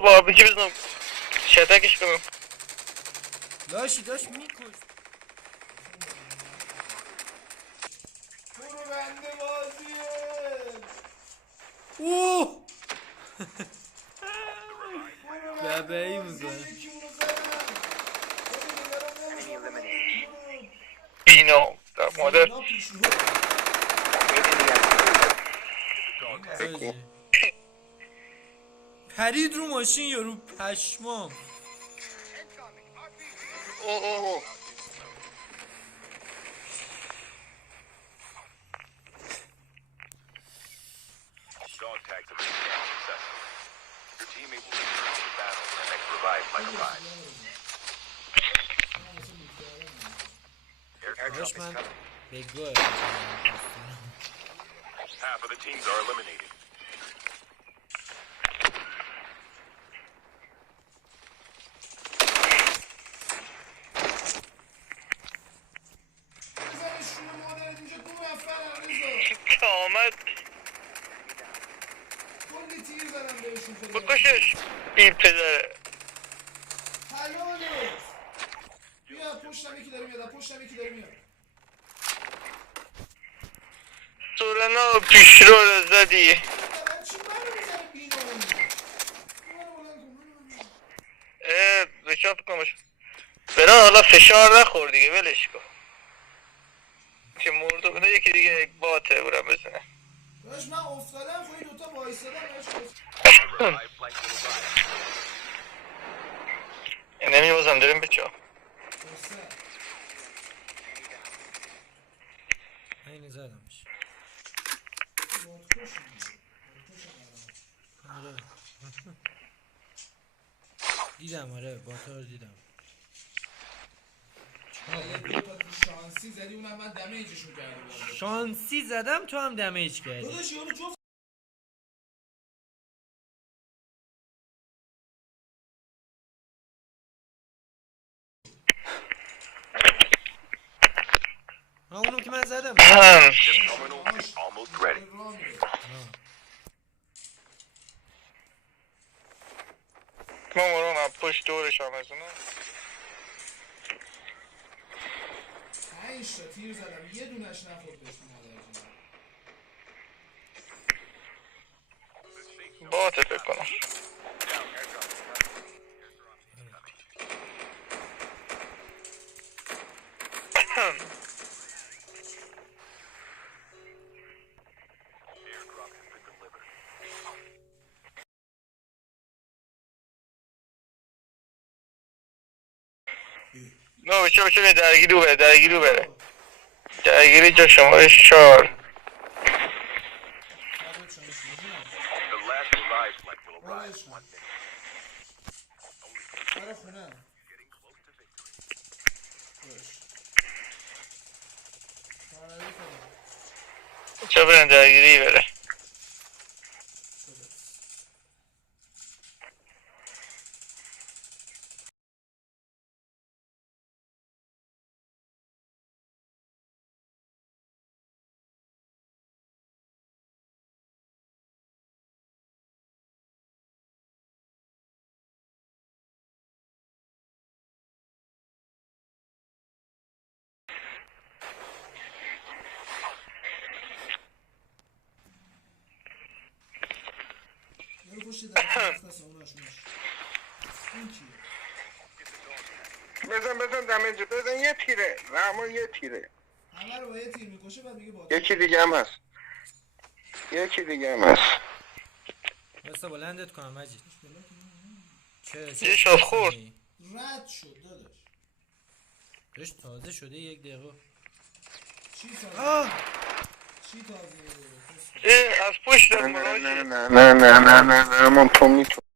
باربیکی بزنم شتکش کنم. لاشی داشت میکش. برو بنده بازیه. اوه برو گبه بنده ای بازیه. میزن. یکی اونو زدم. برو دیگرم نمی‌خوام. بینا در مادر. اینا پیش رو. حاجی. پرید رو ماشین یارو پشمام. اوه Dog tags have been scanned successfully. Your teammate will return to the battle and next revive flight arrives. Airdrop داشت is من coming. بگاه Half of the teams are eliminated. بزنشون مادرت اینجا 2 نفرن رضا. که آمد کلی تیر زدم بهشون خیلی. بکشش این پدره. حلاله. بیا پشتم یکی داره میاد. پشتم یکی داره میاد. سورنا پیش رو زدی. من چی منو میزنی بینامونی؟ منو بلند کن. رشاف کنمش بران. حالا فشار نخور دیگه ولش کن که مردو بده. یکی دیگه یک باته برم بزنه. داشت من افتادم خب این دوتا وایستادم داشت Revive flight will arrive. نمی بازم داریم بچه اینی زدمش. آره دیدم. آره باتا رو دیدم. دوتا تو شانسی زدی اونم من دمیجشون کرده بودم. شانسی زدم تو هم دمیج کردی. داداش یارو جفت اونو که من زدم. Terminal is almost ready. راه میره. ما مرون پشت دورش هم از اونه 5 تا تیر زدم یه دونش نخورد بهش مادر جون. باته فکر کنم. Airdrop has been delivered. نه بچه درگیری رو بره درگیری جا شماره 4. The last revive flight will برو arrive. عشقم. برو خونه. Getting close to victory. باش. کارایی کنم. چه برن درگیری بره. برو پشت در دست اوناشونش. این کیه؟ بزن دمیج بزن. یه تیره رحمان یه تیره. همه رو با یه تیر میکشه بعد میگه با یکی دیگه هم هست. بسته بلندت کنم مجید. یه شاف خورد. رد شد داداش. داشت تازه شده 1 دقیقه. چی تازه؟ آه چی تازه؟ از پشت نه من تو میتونم